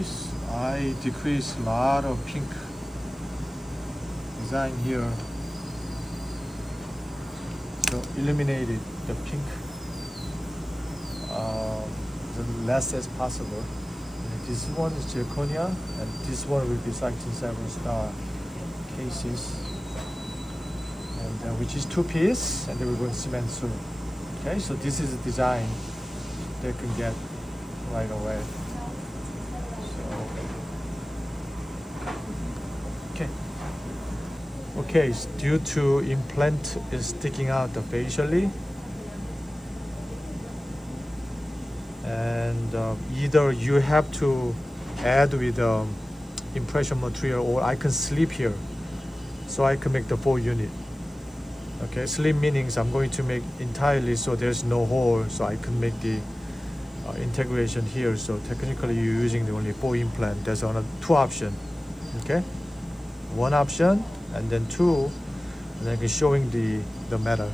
case, I decrease a lot of pink design here. So eliminated the pink the less as possible. And this one is zirconia, and this one will be Cyclone 7 star cases, and which is 2-piece, and then we're going to cement soon. Okay, so this is a design they can get right away. So, okay, it's due to implant is sticking out facially, and either you have to add with impression material, or I can sleep here, so I can make the 4 unit. Okay, sleep meanings I'm going to make entirely so there's no hole, so I can make the integration here. So technically you're using the only 4 implant. There's only 2 options. Okay, 1 option and then 2, and then showing the metal.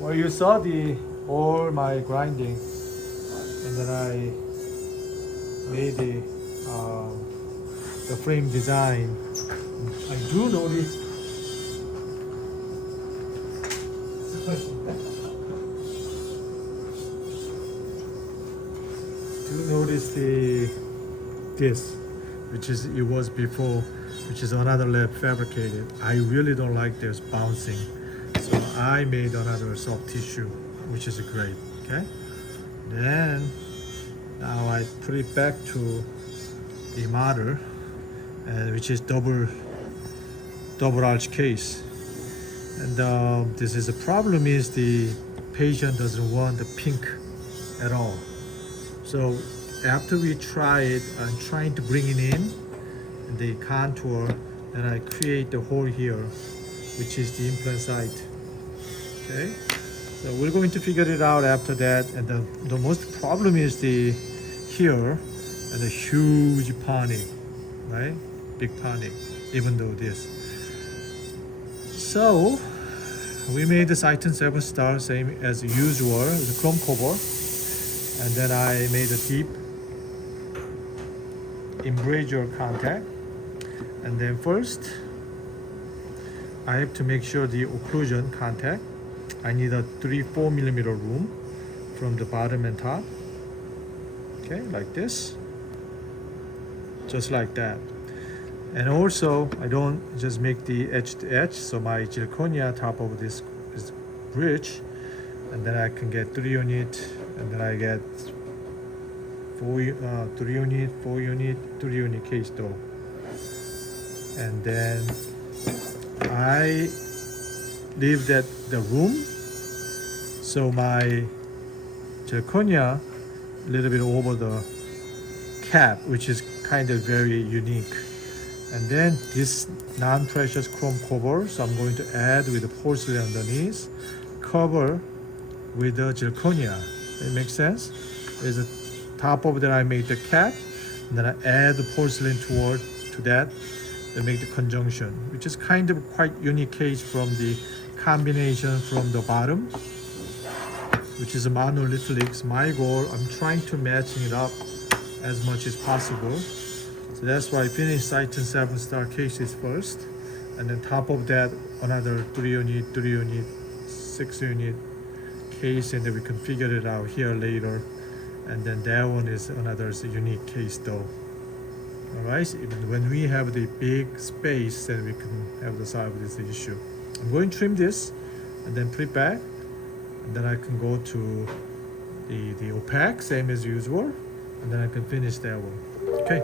Well, you saw all my grinding, and then I made the frame design. I do notice this, which is it was before, which is another lab fabricated. I really don't like this bouncing, so I made another soft tissue which is great. Okay, then now I put it back to the model, which is double arch case. And this is a problem is the patient doesn't want the pink at all. So after we try it, I'm trying to bring it in the contour, and I create the hole here, which is the implant site. Okay, so we're going to figure it out after that. And the most problem is the here and the huge panic, right? Big panic, even though this. So we made the Titan 7 star same as usual, the chrome cover, and then I made a deep embrasure contact. And then first I have to make sure the occlusion contact. I need a 3-4 millimeter room from the bottom and top. Okay, like this, just like that. And also I don't just make the edge to edge, so my zirconia top of this is bridge, and then I can get 3 unit, and then I get 3 unit, 4 unit, 3 unit case though. And then I leave that the room, so my zirconia a little bit over the cap, which is kind of very unique. And then this non-precious chrome cover, so I'm going to add with the porcelain underneath, cover with the zirconia. It makes sense? There's a top of that I made the cap, and then I add the porcelain toward to that to make the conjunction, which is kind of quite unique case from the combination from the bottom, which is a monolithic. My goal, I'm trying to matching it up as much as possible. So that's why I finished Titan 7 star cases first, and then top of that another 3 unit, 6 unit case, and then we can figure it out here later. And then that one is another unique case though. Alright, even when we have the big space, then we can have to solve this issue. I'm going to trim this and then put it back, and then I can go to the opaque, same as usual, and then I can finish that one. Okay.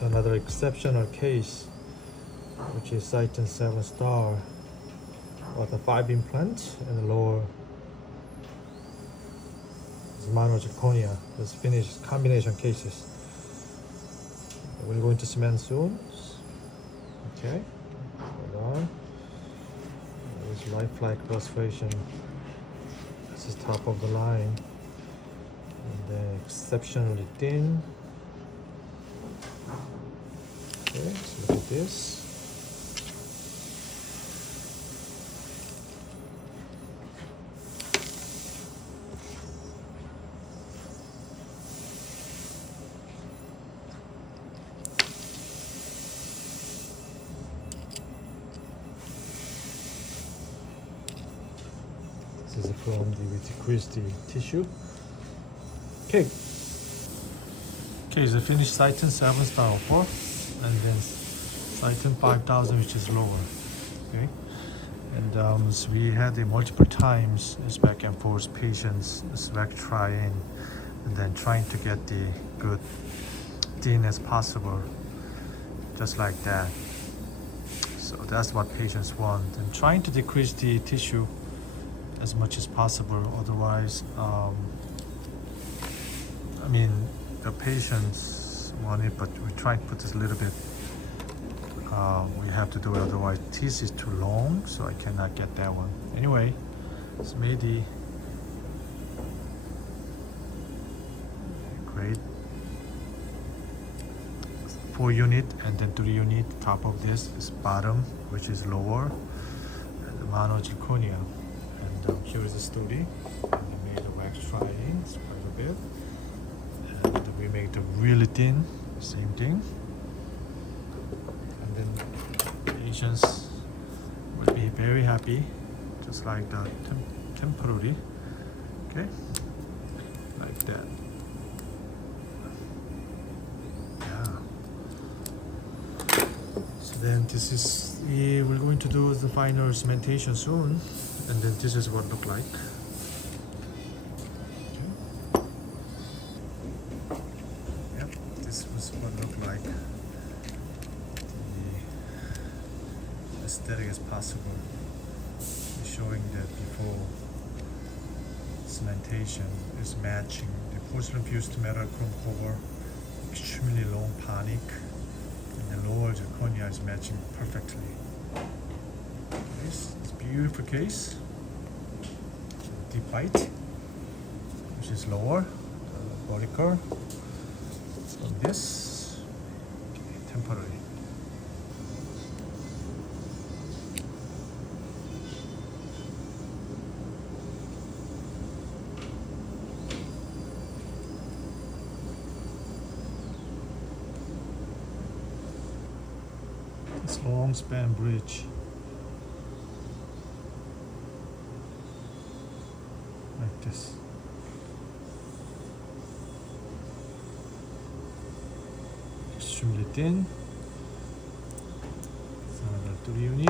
Another exceptional case, which is Titan 7 star with a 5 implant and the lower is mono zirconia. Let's finish combination cases. We're going to cement soon. Okay, hold on. lifelike illustration. This is top of the line, and then exceptionally thin. Okay, so look at this. This is from the decreased the tissue. Okay. Okay, the finished Titan 7 star 4, and then Titan 5000, which is lower. Okay, and so we had it multiple times. It's back and forth. Patients is back trying, and then trying to get the good thin as possible, just like that. So that's what patients want, and trying to decrease the tissue as much as possible. Otherwise, I mean, the patients want it, but we try to put this a little bit. We have to do it, otherwise teeth is too long, so I cannot get that one. Anyway, it's made the great 4 unit and then 3 unit. Top of this is bottom, which is lower, and the mono zirconia. And here is the story. And we made the wax tri-ins quite a bit, and we made the really thin, same thing. And then patients will be very happy, just like the temporary. Okay, like that. Then this is, we're going to do the final cementation soon, and then this is what it look like. Okay. Yep, this was what it looked like. The aesthetic as possible. Showing that before cementation is matching the porcelain fused metal chrome cover, extremely long panic. And the lower zirconia is matching perfectly. This is beautiful case. Deep bite, which is lower. Horico. So this temporary. This long span bridge, like this. Extremely thin. It's another 3 unit.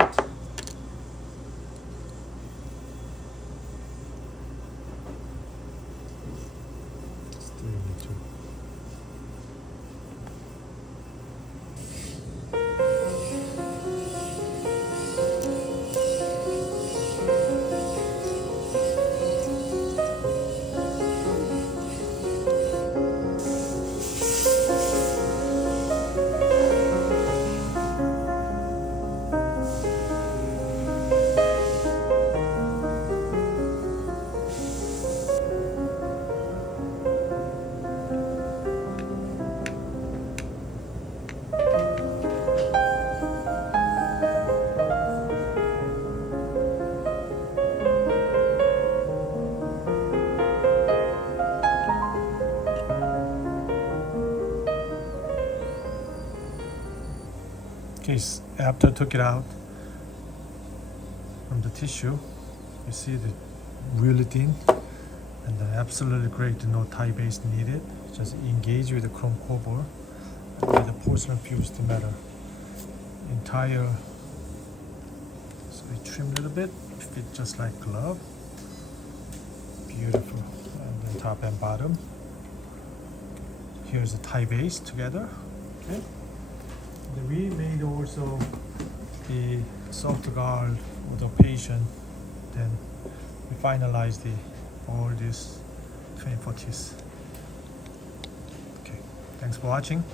It's 3 unit too. Okay, after I took it out from the tissue, you see the really thin, and then absolutely great, no tie base needed. Just engage with the chrome cover and with the porcelain fused metal. Entire, so we trim a little bit, fit just like glove. Beautiful. And then top and bottom. Here's the tie base together. Okay. Then we made also the soft guard for the patient. Then we finalized all this 24 teeth. Okay, thanks for watching.